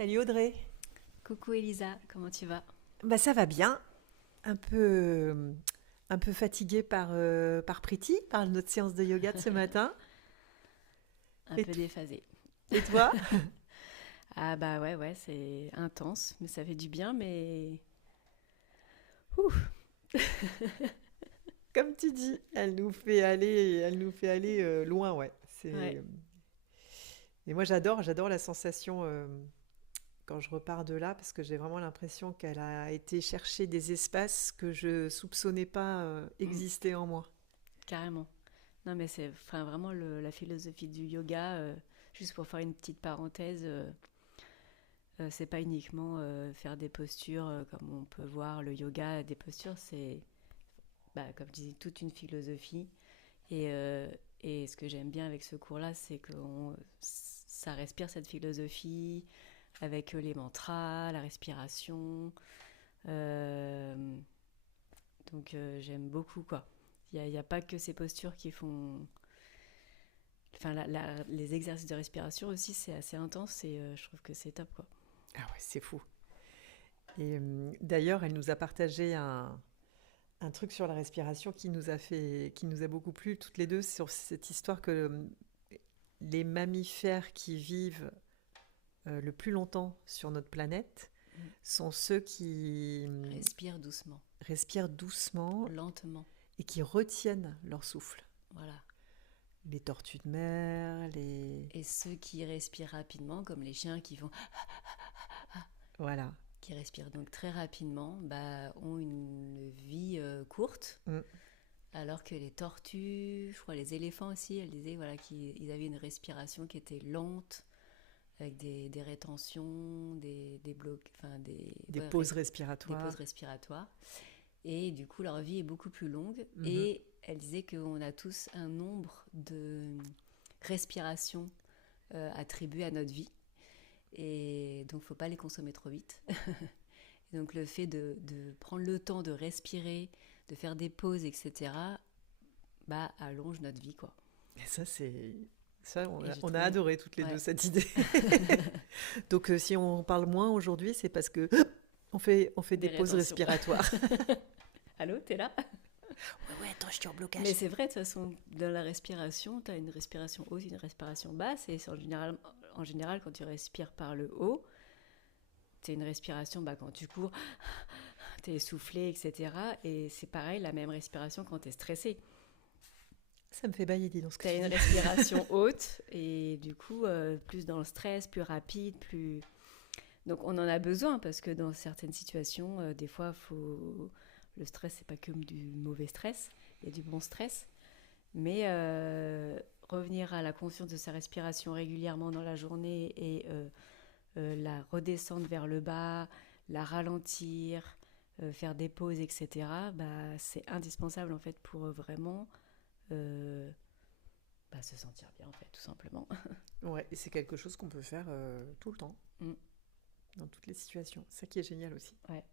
Salut Audrey. Coucou Elisa, comment tu vas? Bah ça va bien. Un peu, un peu fatiguée par Priti, par notre séance de yoga de ce matin. Un Et, peu to- déphasée. et toi? Ah bah ouais, c'est intense, mais ça fait du bien, mais... Ouh, Comme tu dis, elle nous fait aller loin, ouais. ouais, Et moi j'adore la sensation quand je repars de là parce que j'ai vraiment l'impression qu'elle a été chercher des espaces que je soupçonnais pas mm, exister en moi. carrément. Non mais c'est enfin, vraiment la philosophie du yoga, juste pour faire une petite parenthèse, c'est pas uniquement faire des postures comme on peut voir le yoga, des postures, c'est, bah, comme je disais, toute une philosophie. Et, euh, et ce que j'aime bien avec ce cours-là, c'est que ça respire cette philosophie avec les mantras, la respiration. Euh, j'aime beaucoup quoi. Il y a pas que ces postures qui font. Enfin, les exercices de respiration aussi, c'est assez intense et je trouve que c'est top quoi. Ah ouais, c'est fou. Et d'ailleurs, elle nous a partagé un truc sur la respiration qui nous a beaucoup plu toutes les deux, sur cette histoire que les mammifères qui vivent le plus longtemps sur notre planète Mm. sont ceux qui Respire doucement, respirent doucement lentement. et qui retiennent leur souffle. Voilà. Les tortues de mer, les... Et ceux qui respirent rapidement, comme les chiens Voilà. qui respirent donc très rapidement, bah, ont une vie courte. Mm. Alors que les tortues, je crois les éléphants aussi, elles disaient voilà, qu'ils avaient une respiration qui était lente, avec des rétentions, des blocs, enfin Des ouais, pauses des pauses respiratoires. respiratoires. Et du coup, leur vie est beaucoup plus longue. Mhm. Et elle disait qu'on a tous un nombre de respirations attribuées à notre vie. Et donc, il ne faut pas les consommer trop vite. Et donc, le fait de prendre le temps de respirer, de faire des pauses, etc., bah, allonge notre vie, quoi. Et ça, c'est... Ça, Et j'ai on a trouvé... adoré toutes les deux Ouais. cette idée. Donc, si on parle moins aujourd'hui, c'est parce que on fait Des des pauses rétentions. respiratoires. Allô, t'es là? Ouais, ouais, attends, je suis en Mais blocage. c'est vrai, de toute façon, dans la respiration, tu as une respiration haute, une respiration basse. Et en général, quand tu respires par le haut, tu une respiration bah, quand tu cours, tu es essoufflé, etc. Et c'est pareil, la même respiration quand tu es stressé. Ça me fait bailler, dis donc ce que Tu as tu une dis. respiration haute et du coup, plus dans le stress, plus rapide, plus... Donc on en a besoin parce que dans certaines situations, des fois, faut... le stress, c'est pas que du mauvais stress, il y a du bon stress. Mais revenir à la conscience de sa respiration régulièrement dans la journée et la redescendre vers le bas, la ralentir, faire des pauses, etc., bah, c'est indispensable en fait pour vraiment euh, bah, se sentir bien en fait, tout simplement. Ouais, et c'est quelque chose qu'on peut faire tout le temps, Mm, dans toutes les situations. Ça qui est génial aussi. ouais.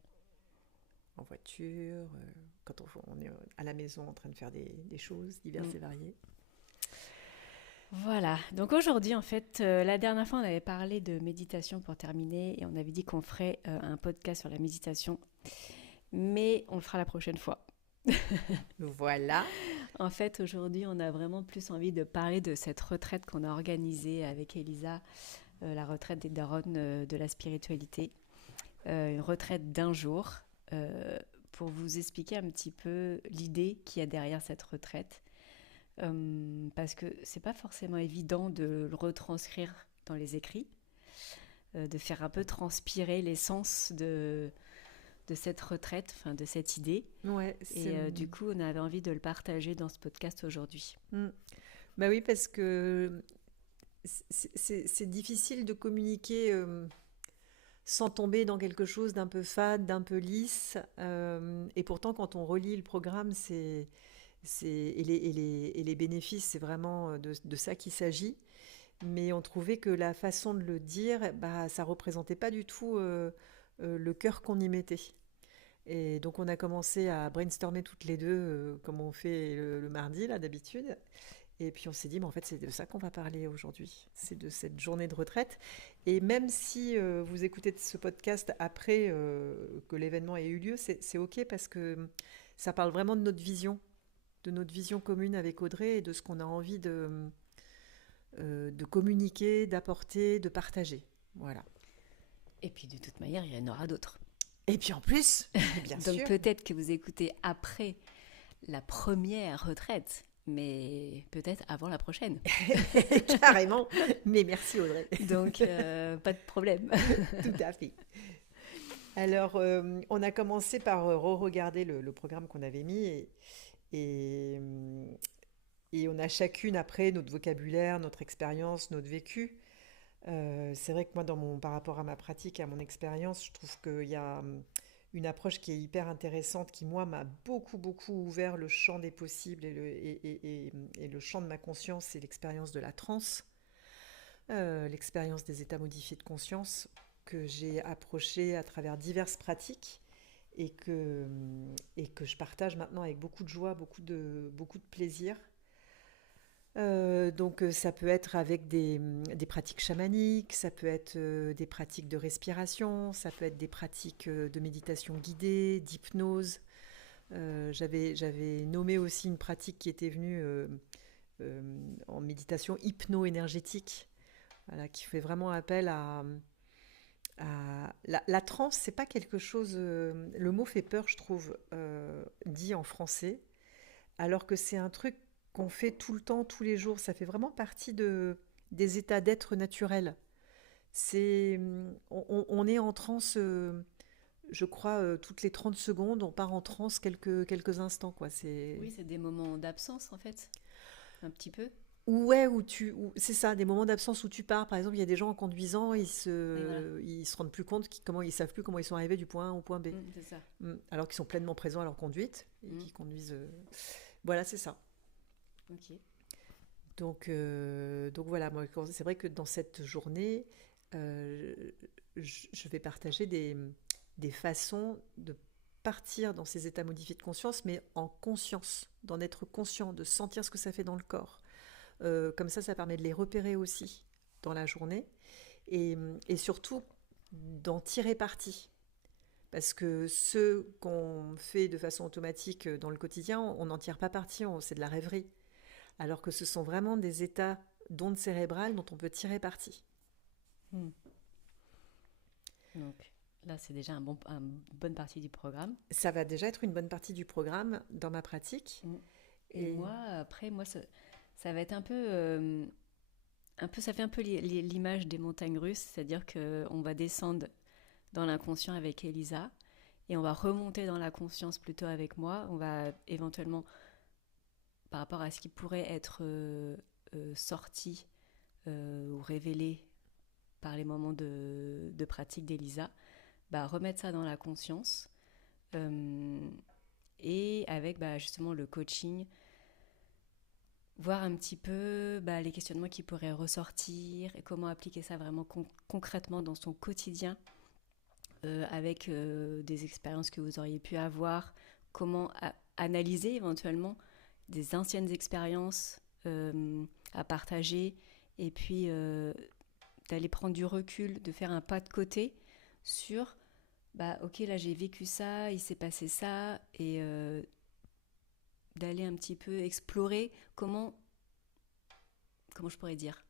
En voiture, quand on est à la maison en train de faire des choses diverses Mm. et variées. Voilà, donc aujourd'hui en fait, la dernière fois on avait parlé de méditation pour terminer et on avait dit qu'on ferait un podcast sur la méditation, mais on le fera la prochaine fois. Voilà. En fait, aujourd'hui, on a vraiment plus envie de parler de cette retraite qu'on a organisée avec Elisa, la retraite des Daronnes de la spiritualité. Une retraite d'un jour, pour vous expliquer un petit peu l'idée qu'il y a derrière cette retraite. Parce que c'est pas forcément évident de le retranscrire dans les écrits, de faire un peu transpirer l'essence de cette retraite, enfin de cette idée. Ouais, Et du coup, on avait envie de le partager dans ce podcast aujourd'hui. Mm. Bah oui, parce que c'est difficile de communiquer sans tomber dans quelque chose d'un peu fade, d'un peu lisse. Et pourtant, quand on relit le programme, et les bénéfices, c'est vraiment de ça qu'il s'agit. Mais on trouvait que la façon de le dire, bah, ça représentait pas du tout le cœur qu'on y mettait. Et donc on a commencé à brainstormer toutes les deux, comme on fait le mardi là d'habitude. Et puis on s'est dit, mais en fait, c'est de ça qu'on va parler aujourd'hui. C'est de cette journée de retraite. Et même si vous écoutez ce podcast après que l'événement ait eu lieu, c'est OK parce que ça parle vraiment de notre vision commune avec Audrey et de ce qu'on a envie de communiquer, d'apporter, de partager. Voilà. Et puis de toute manière, il y en aura d'autres. Et puis en plus, bien Donc sûr. peut-être que vous écoutez après la première retraite, mais peut-être avant la prochaine. Carrément. Mais merci Audrey. Donc pas de problème. Tout à fait. Alors, on a commencé par re-regarder le programme qu'on avait mis et, et on a chacune après notre vocabulaire, notre expérience, notre vécu. C'est vrai que moi, par rapport à ma pratique, à mon expérience, je trouve qu'il y a une approche qui est hyper intéressante, qui moi m'a beaucoup, beaucoup ouvert le champ des possibles et le champ de ma conscience, c'est l'expérience de la transe, l'expérience des états modifiés de conscience que j'ai approché à travers diverses pratiques et que je partage maintenant avec beaucoup de joie, beaucoup de plaisir. Donc ça peut être avec des pratiques chamaniques, ça peut être des pratiques de respiration, ça peut être des pratiques de méditation guidée, d'hypnose. J'avais nommé aussi une pratique qui était venue en méditation hypno-énergétique, voilà, qui fait vraiment appel à la transe. C'est pas quelque chose. Le mot fait peur, je trouve, dit en français, alors que c'est un truc qu'on fait tout le temps, tous les jours. Ça fait vraiment partie des états d'être naturels. On est en transe, je crois, toutes les 30 secondes, on part en transe quelques instants, quoi. Oui, c'est des moments d'absence en fait, un petit peu. Ouais, c'est ça, des moments d'absence où tu pars. Par exemple, il y a des gens en conduisant, Et voilà. ils se rendent plus compte ils savent plus comment ils sont arrivés du point A au point B. C'est ça. Alors qu'ils sont pleinement présents à leur conduite et qu'ils conduisent. Voilà, c'est ça. Ok. Donc voilà, moi, c'est vrai que dans cette journée, euh, je vais partager des façons de partir dans ces états modifiés de conscience, mais en conscience, d'en être conscient, de sentir ce que ça fait dans le corps. Comme ça permet de les repérer aussi dans la journée et surtout d'en tirer parti. Parce que ce qu'on fait de façon automatique dans le quotidien, on n'en tire pas parti, c'est de la rêverie. Alors que ce sont vraiment des états d'ondes cérébrales dont on peut tirer parti. Donc là, c'est déjà une bonne partie du programme. Ça va déjà être une bonne partie du programme dans ma pratique. Et moi, après, ça va être un peu, ça fait un peu l'image des montagnes russes, c'est-à-dire qu'on va descendre dans l'inconscient avec Elisa et on va remonter dans la conscience plutôt avec moi. On va éventuellement, par rapport à ce qui pourrait être sorti ou révélé par les moments de pratique d'Elisa, remettre ça dans la conscience et avec justement le coaching, voir un petit peu les questionnements qui pourraient ressortir et comment appliquer ça vraiment concrètement dans son quotidien avec des expériences que vous auriez pu avoir, comment analyser éventuellement des anciennes expériences à partager et puis d'aller prendre du recul, de faire un pas de côté sur ok, là j'ai vécu ça, il s'est passé ça et d'aller un petit peu explorer comment je pourrais dire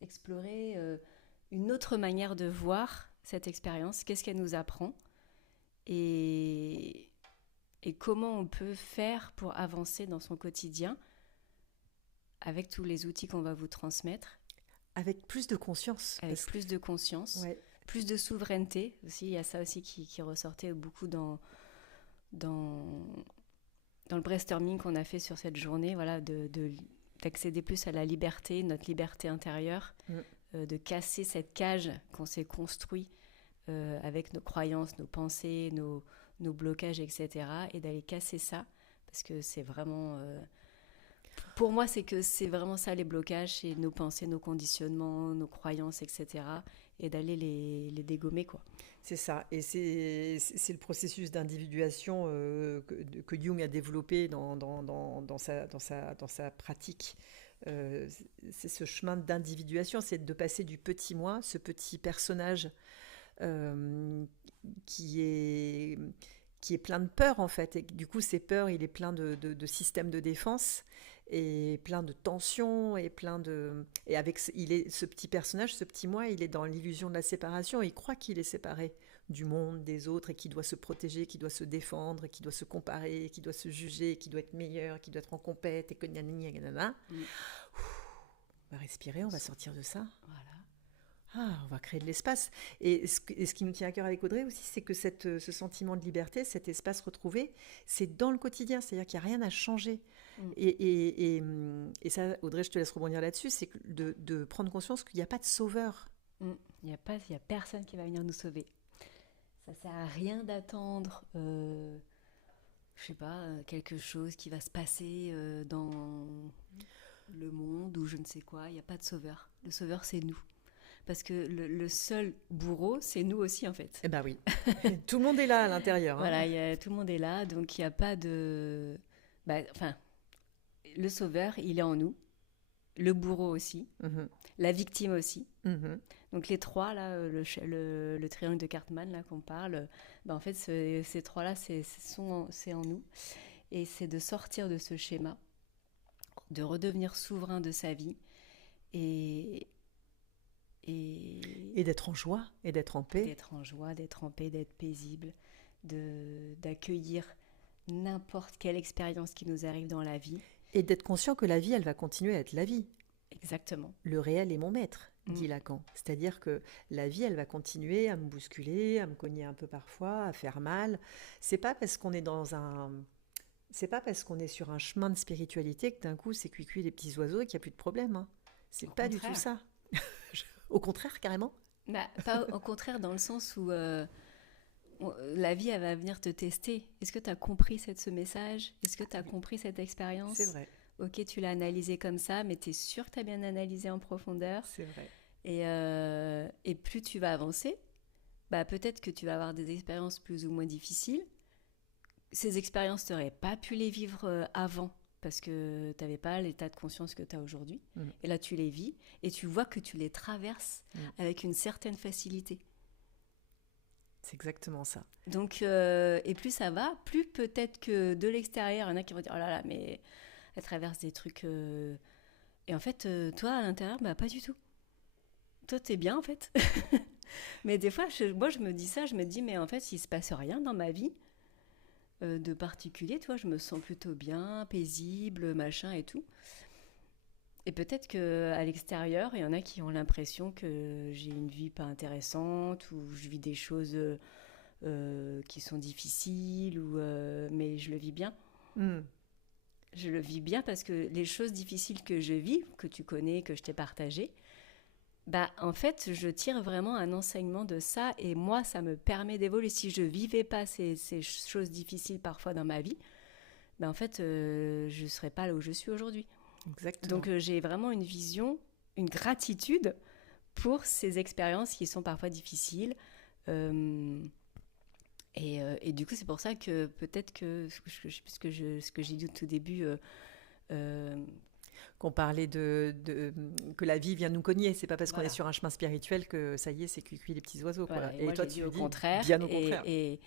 explorer une autre manière de voir cette expérience, qu'est-ce qu'elle nous apprend et comment on peut faire pour avancer dans son quotidien avec tous les outils qu'on va vous transmettre. Avec plus de conscience. Avec plus de conscience, ouais. Plus de souveraineté aussi. Il y a ça aussi qui ressortait beaucoup dans le brainstorming qu'on a fait sur cette journée, voilà, d'accéder plus à la liberté, notre liberté intérieure, de casser cette cage qu'on s'est construit avec nos croyances, nos pensées, nos blocages, etc. et d'aller casser ça, parce que c'est vraiment Pour moi, c'est vraiment ça les blocages, c'est nos pensées, nos conditionnements, nos croyances, etc. Et d'aller les dégommer, quoi. C'est ça. Et c'est le processus d'individuation que Jung a développé dans sa pratique. Euh, c'est ce chemin d'individuation, c'est de passer du petit moi, ce petit personnage euh, qui est, qui est plein de peur en fait. Et du coup, ces peurs, il est plein de systèmes de défense et plein de tensions et plein de et avec il est ce petit personnage, ce petit moi, il est dans l'illusion de la séparation. Il croit qu'il est séparé du monde, des autres, et qu'il doit se protéger, qu'il doit se défendre, qu'il doit se comparer, qu'il doit se juger, qu'il doit être meilleur, qu'il doit être en compète, et que gna gna gna gna. On va respirer, on va sortir de ça. Voilà. Ah, on va créer de l'espace. Et ce qui nous tient à cœur avec Audrey aussi, c'est que ce sentiment de liberté, cet espace retrouvé, c'est dans le quotidien, c'est-à-dire qu'il n'y a rien à changer. Et ça, Audrey, je te laisse rebondir là-dessus, c'est de prendre conscience qu'il n'y a pas de sauveur. Il n'y a personne qui va venir nous sauver. Ça sert à rien d'attendre, je sais pas, quelque chose qui va se passer dans le monde ou je ne sais quoi. Il n'y a pas de sauveur. Le sauveur, c'est nous. Parce que le seul bourreau, c'est nous aussi, en fait. Eh ben oui. Tout le monde est là à l'intérieur. Voilà, tout le monde est là, donc il n'y a pas de... le sauveur, il est en nous. Le bourreau aussi. La victime aussi. Donc les trois, là, le triangle de Cartman, là, qu'on parle, en fait, ces trois-là, c'est en nous. Et c'est de sortir de ce schéma, de redevenir souverain de sa vie et d'être en joie, et d'être en paix. D'être en joie, d'être en paix, d'être paisible, d'accueillir n'importe quelle expérience qui nous arrive dans la vie. Et d'être conscient que la vie, elle va continuer à être la vie. Exactement. Le réel est mon maître, dit Lacan. C'est-à-dire que la vie, elle va continuer à me bousculer, à me cogner un peu parfois, à faire mal. C'est pas parce qu'on est sur un chemin de spiritualité que d'un coup c'est cuit les petits oiseaux et qu'il n'y a plus de problème. C'est pas du tout ça. Au contraire, carrément. Pas au contraire, dans le sens où la vie, elle va venir te tester. Est-ce que tu as compris ce message? Est-ce que tu as compris cette expérience? C'est vrai. Ok, tu l'as analysé comme ça, mais tu es sûr que tu as bien analysé en profondeur. C'est vrai. Et plus tu vas avancer, peut-être que tu vas avoir des expériences plus ou moins difficiles. Ces expériences, tu n'aurais pas pu les vivre avant parce que tu n'avais pas l'état de conscience que tu as aujourd'hui. Et là, tu les vis et tu vois que tu les traverses avec une certaine facilité. C'est exactement ça. Donc, et plus ça va, plus peut-être que de l'extérieur, il y en a qui vont dire « Oh là là, mais elle traverse des trucs... Et en fait, toi, à l'intérieur, pas du tout. Toi, t'es bien, en fait. Mais des fois, moi, je me dis ça, je me dis « Mais en fait, il ne se passe rien dans ma vie. » de particulier, toi, je me sens plutôt bien, paisible, machin et tout. Et peut-être qu'à l'extérieur, il y en a qui ont l'impression que j'ai une vie pas intéressante ou je vis des choses qui sont difficiles, mais je le vis bien. Je le vis bien parce que les choses difficiles que je vis, que tu connais, que je t'ai partagées, en fait, je tire vraiment un enseignement de ça et moi, ça me permet d'évoluer. Si je vivais pas ces choses difficiles parfois dans ma vie, en fait, je ne serais pas là où je suis aujourd'hui. Exactement. Donc, j'ai vraiment une vision, une gratitude pour ces expériences qui sont parfois difficiles. Et du coup, c'est pour ça que peut-être que ce que j'ai dit au tout début... qu'on parlait que la vie vient nous cogner. C'est pas parce qu'on est sur un chemin spirituel que ça y est, c'est cuit les petits oiseaux. Voilà. Et moi, toi, tu dis au contraire. Bien au contraire. Mais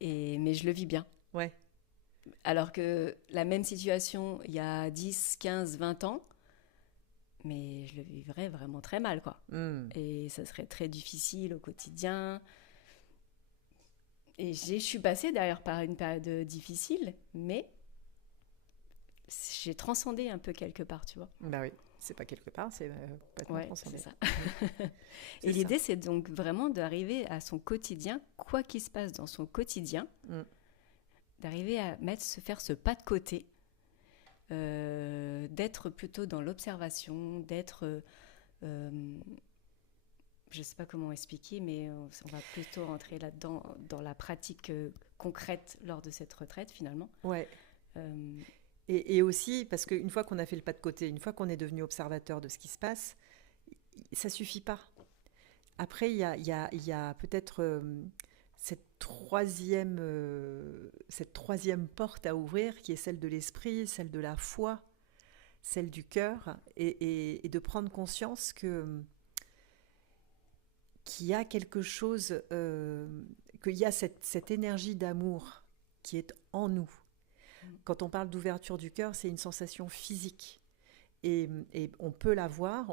je le vis bien. Ouais. Alors que la même situation, il y a 10, 15, 20 ans, mais je le vivrais vraiment très mal, quoi. Et ça serait très difficile au quotidien. Et je suis passée d'ailleurs par une période difficile, mais... j'ai transcendé un peu quelque part, tu vois. Bah oui, c'est pas quelque part, c'est complètement transcendé. C'est ça. Et l'idée, c'est donc vraiment d'arriver à son quotidien, quoi qu'il se passe dans son quotidien, d'arriver à faire ce pas de côté, d'être plutôt dans l'observation, d'être... je sais pas comment expliquer, mais on va plutôt rentrer là-dedans, dans la pratique concrète lors de cette retraite, finalement. Ouais. Et aussi, parce qu'une fois qu'on a fait le pas de côté, une fois qu'on est devenu observateur de ce qui se passe, ça suffit pas. Après, il y a peut-être cette troisième porte à ouvrir, qui est celle de l'esprit, celle de la foi, celle du cœur, et de prendre conscience qu'il y a quelque chose, qu'il y a cette énergie d'amour qui est en nous. Quand on parle d'ouverture du cœur, c'est une sensation physique. Et on peut l'avoir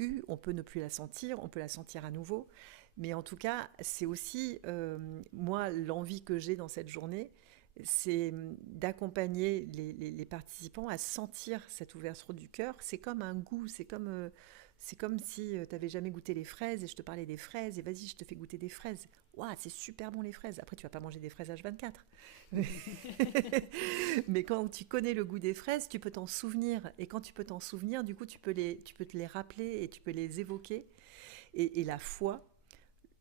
eue, on peut ne plus la sentir, on peut la sentir à nouveau. Mais en tout cas, c'est aussi, moi, l'envie que j'ai dans cette journée, c'est d'accompagner les participants à sentir cette ouverture du cœur. C'est comme un goût, c'est comme si tu n'avais jamais goûté les fraises et je te parlais des fraises et vas-y, je te fais goûter des fraises. Waouh, c'est super bon les fraises. Après, tu vas pas manger des fraises H24. Mais quand tu connais le goût des fraises, tu peux t'en souvenir. Et quand tu peux t'en souvenir, du coup, tu peux te les rappeler et tu peux les évoquer. Et la foi,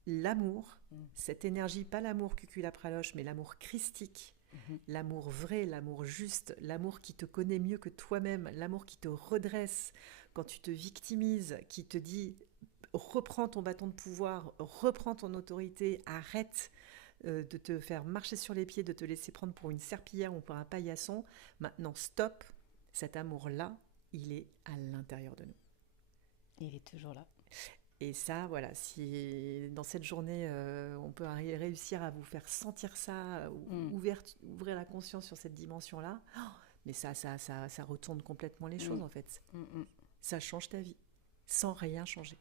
l'amour, cette énergie, pas l'amour cuculapraloche, mais l'amour christique, l'amour vrai, l'amour juste, l'amour qui te connaît mieux que toi-même, l'amour qui te redresse quand tu te victimises, qui te dit reprends ton bâton de pouvoir, reprends ton autorité, arrête de te faire marcher sur les pieds, de te laisser prendre pour une serpillière ou pour un paillasson. Maintenant, stop, cet amour-là, il est à l'intérieur de nous. Il est toujours là. Et ça, voilà, si dans cette journée, on peut réussir à vous faire sentir ça, ouvrir la conscience sur cette dimension-là, mais ça retourne complètement les choses, en fait. Ça change ta vie, sans rien changer.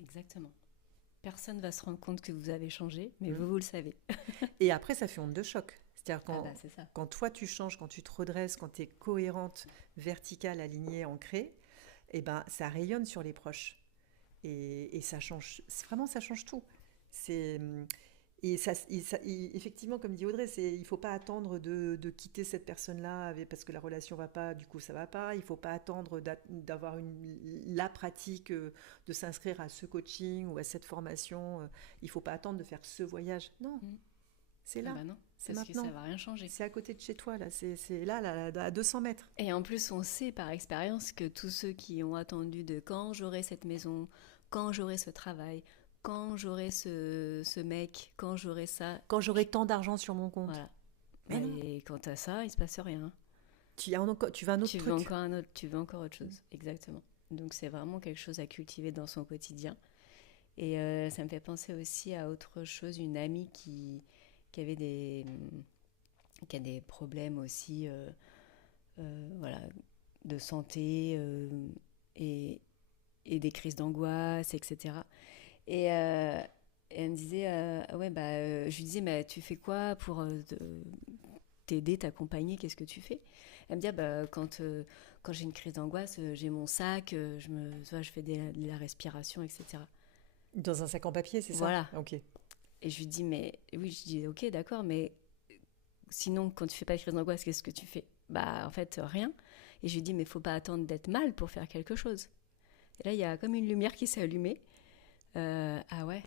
Exactement. Personne ne va se rendre compte que vous avez changé, mais vous le savez. Et après, ça fait onde de choc. C'est-à-dire c'est ça. Quand toi, tu changes, quand tu te redresses, quand tu es cohérente, verticale, alignée, ancrée, eh ben, ça rayonne sur les proches. Et ça change, vraiment, ça change tout. Effectivement, comme dit Audrey, il ne faut pas attendre de quitter cette personne-là parce que la relation ne va pas, du coup ça ne va pas. Il ne faut pas attendre d'avoir la pratique, de s'inscrire à ce coaching ou à cette formation. Il ne faut pas attendre de faire ce voyage. Non, c'est là. Ah bah non, c'est parce maintenant. Que ça va rien changer. C'est à côté de chez toi, là. C'est là, à 200 mètres. Et en plus, on sait par expérience que tous ceux qui ont attendu de quand j'aurai cette maison, quand j'aurai ce travail, quand j'aurai ce mec, quand j'aurai ça... Quand j'aurai tant d'argent sur mon compte. Voilà. Et quand t'as ça, il se passe rien. Tu veux un autre truc. Tu veux encore autre chose, exactement. Donc c'est vraiment quelque chose à cultiver dans son quotidien. Et ça me fait penser aussi à autre chose, une amie qui a des problèmes aussi voilà, de santé et des crises d'angoisse, etc. Et elle me disait, je lui disais, mais tu fais quoi pour t'aider, t'accompagner, qu'est-ce que tu fais? Elle me dit, quand j'ai une crise d'angoisse, j'ai mon sac, je fais de la respiration, etc. Dans un sac en papier, c'est ça? Voilà. Ok. Et je lui dis, ok, d'accord, mais sinon, quand tu fais pas de crise d'angoisse, qu'est-ce que tu fais? En fait, rien. Et je lui dis, mais faut pas attendre d'être mal pour faire quelque chose. Et là, il y a comme une lumière qui s'est allumée. Ah ouais.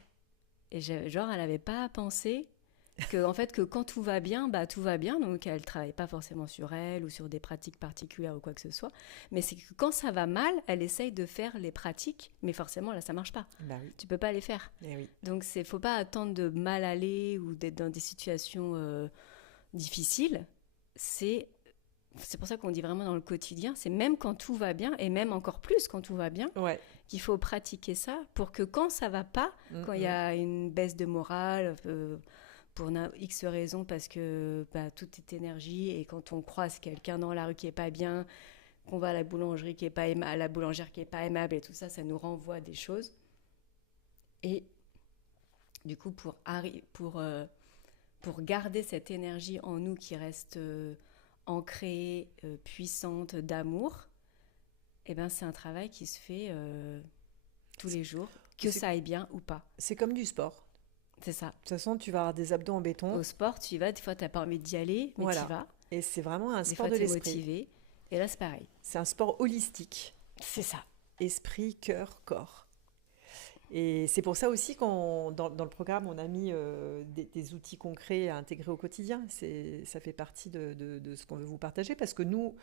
Et elle n'avait pas pensé que quand tout va bien, tout va bien. Donc, elle travaille pas forcément sur elle ou sur des pratiques particulières ou quoi que ce soit. Mais c'est que quand ça va mal, elle essaye de faire les pratiques. Mais forcément, là, ça marche pas. Bah oui. Tu peux pas les faire. Oui. Donc, faut pas attendre de mal aller ou d'être dans des situations difficiles. C'est pour ça qu'on dit vraiment dans le quotidien, c'est même quand tout va bien, et même encore plus quand tout va bien, qu'il faut pratiquer ça pour que quand ça va pas, quand il y a une baisse de morale, pour X raisons, parce que tout est énergie, et quand on croise quelqu'un dans la rue qui est pas bien, qu'on va à la boulangerie qui est pas aimable, à la boulangère qui est pas aimable, et tout ça, ça nous renvoie des choses. Et du coup, pour garder cette énergie en nous qui reste ancrée, puissante, d'amour, c'est un travail qui se fait tous les jours, ça aille bien ou pas. C'est comme du sport. C'est ça. De toute façon, tu vas avoir des abdos en béton. Au sport, tu y vas, des fois, tu n'as pas envie d'y aller, mais tu y vas. Et c'est vraiment un sport de l'esprit. Des fois, tu es motivé. Et là, c'est pareil. C'est un sport holistique. C'est ça. Esprit, cœur, corps. Et c'est pour ça aussi dans le programme, on a mis des outils concrets à intégrer au quotidien. Ça fait partie de ce qu'on veut vous partager parce que nous,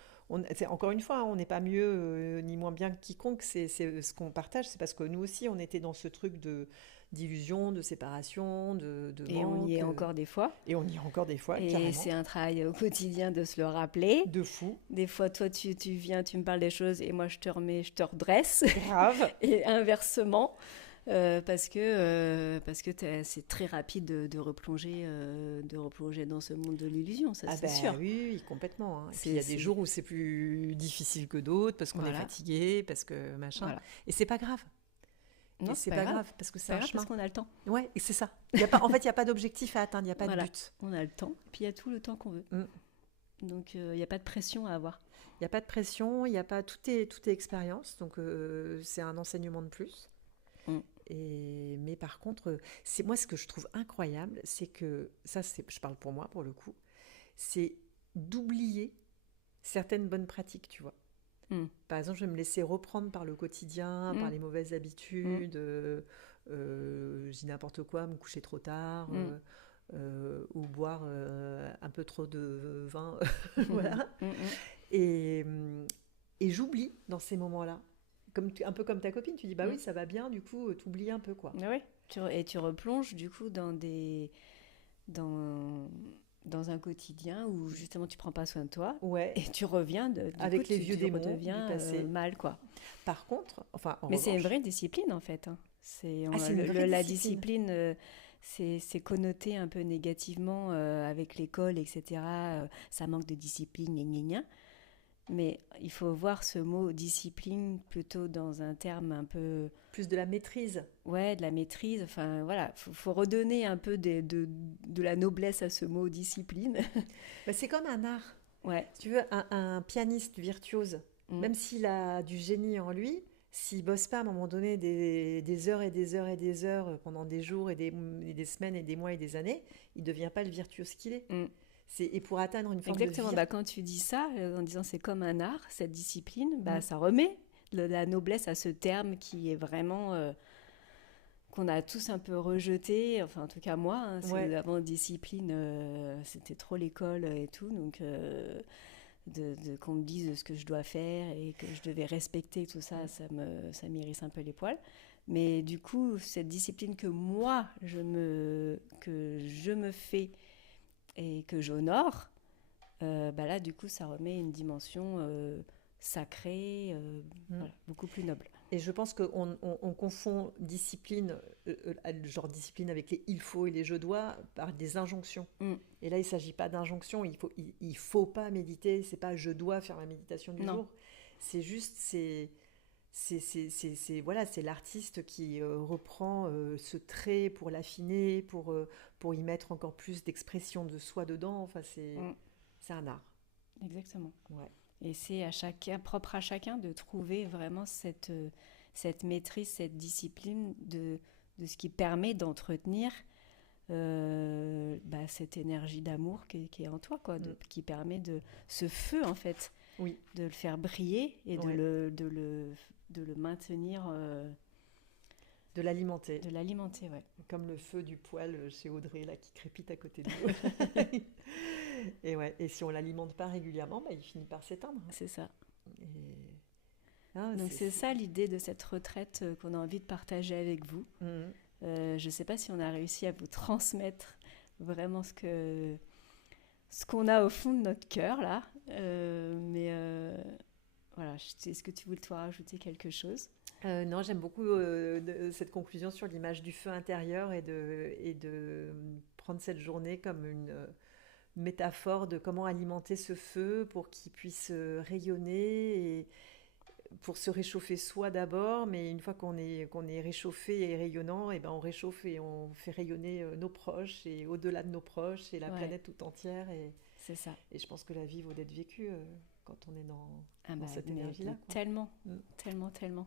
encore une fois, hein, on n'est pas mieux ni moins bien que quiconque. C'est ce qu'on partage, c'est parce que nous aussi, on était dans ce truc d'illusion, de séparation, de Et on y manque. est encore des fois. Et on y est encore des fois, Et carrément. c'est un travail au quotidien de se le rappeler. De fou. Des fois, toi, tu viens, tu me parles des choses et moi, je te redresse. Grave. Et inversement. Parce que c'est très rapide de replonger dans ce monde de l'illusion, ça c'est sûr. Oui, oui, complètement. Hein. Et puis il y a des jours où c'est plus difficile que d'autres parce qu'on est fatigué, parce que machin. Voilà. Et c'est pas grave. Non, c'est pas grave parce que c'est un chemin. Parce qu'on a le temps. Ouais, et c'est ça. En fait, il n'y a pas d'objectif à atteindre, il n'y a pas de but. On a le temps, puis il y a tout le temps qu'on veut. Donc il n'y a pas de pression à avoir. Il n'y a pas de pression, il n'y a pas tout est expérience, donc c'est un enseignement de plus. Mais par contre, c'est moi ce que je trouve incroyable, c'est que je parle pour moi pour le coup, c'est d'oublier certaines bonnes pratiques, tu vois. Par exemple, je vais me laisser reprendre par le quotidien, par les mauvaises habitudes, je dis n'importe quoi, me coucher trop tard, ou boire un peu trop de vin, voilà. Et j'oublie dans ces moments-là. Un peu comme ta copine, tu dis bah oui, ça va bien, du coup, t'oublies un peu, quoi. Oui, et tu replonges du coup dans un quotidien où justement tu prends pas soin de toi, et tu reviens avec les vieux démons du passé. Mal, quoi. Par contre, mais c'est une vraie discipline en fait. Hein. La discipline. C'est connoté un peu négativement avec l'école, etc. Ça manque de discipline, gna gna gna. Mais il faut voir ce mot discipline plutôt dans un terme un peu... Plus de la maîtrise. Ouais, de la maîtrise. Enfin, voilà, faut redonner un peu de la noblesse à ce mot discipline. C'est comme un art. Ouais. Si tu veux, un pianiste virtuose, même s'il a du génie en lui, s'il bosse pas à un moment donné des heures et des heures et des heures pendant des jours et des semaines et des mois et des années, il ne devient pas le virtuose qu'il est. Et pour atteindre une forme Exactement. de Quand tu dis ça, en disant c'est comme un art, cette discipline, ça remet la noblesse à ce terme qui est vraiment qu'on a tous un peu rejeté. Enfin, en tout cas moi, hein, avant discipline, c'était trop l'école et tout, donc qu'on me dise ce que je dois faire et que je devais respecter tout ça, ça m'irrisse un peu les poils. Mais du coup, cette discipline que moi je me fais et que j'honore, là, du coup, ça remet une dimension sacrée, beaucoup plus noble. Et je pense qu'on confond discipline, genre discipline avec les il faut et les je dois, par des injonctions. Et là, il ne s'agit pas d'injonctions, il faut pas méditer, c'est pas je dois faire ma méditation du jour. C'est juste, c'est l'artiste qui reprend ce trait pour l'affiner, pour y mettre encore plus d'expression de soi dedans. Enfin, c'est un art. Exactement. Ouais. Et c'est propre à chacun de trouver vraiment cette maîtrise, cette discipline de ce qui permet d'entretenir cette énergie d'amour qui est en toi, quoi, qui permet de ce feu, en fait, de le faire briller et de le maintenir. De l'alimenter. De l'alimenter, ouais. Comme le feu du poêle chez Audrey, là, qui crépite à côté de nous. Et si on ne l'alimente pas régulièrement, il finit par s'éteindre. C'est ça. Donc c'est ça l'idée de cette retraite qu'on a envie de partager avec vous. Je ne sais pas si on a réussi à vous transmettre vraiment ce qu'on a au fond de notre cœur, là. Voilà, est-ce que tu voulais toi rajouter quelque chose ? Non, j'aime beaucoup cette conclusion sur l'image du feu intérieur et de prendre cette journée comme une métaphore de comment alimenter ce feu pour qu'il puisse rayonner et pour se réchauffer soi d'abord, mais une fois qu'on est réchauffé et rayonnant, et on réchauffe et on fait rayonner nos proches et au-delà de nos proches et la planète tout entière. C'est ça. Et je pense que la vie vaut d'être vécue quand on est dans cette énergie-là. Tellement, tellement.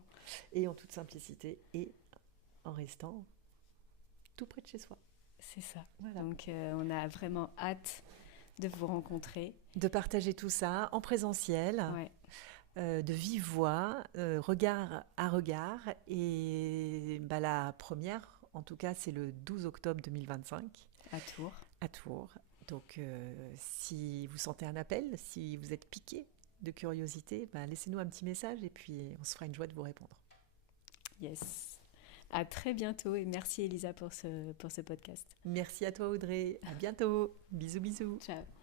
Et en toute simplicité et en restant tout près de chez soi. C'est ça. Voilà. Donc on a vraiment hâte de vous rencontrer. De partager tout ça en présentiel. de vive voix, regard à regard. Et la première, en tout cas, c'est le 12 octobre 2025 À Tours. à Tours. Donc, si vous sentez un appel, si vous êtes piqué de curiosité, laissez-nous un petit message et puis on se fera une joie de vous répondre. Yes. À très bientôt et merci Elisa pour ce podcast. Merci à toi Audrey, à bientôt, bisous bisous. Ciao.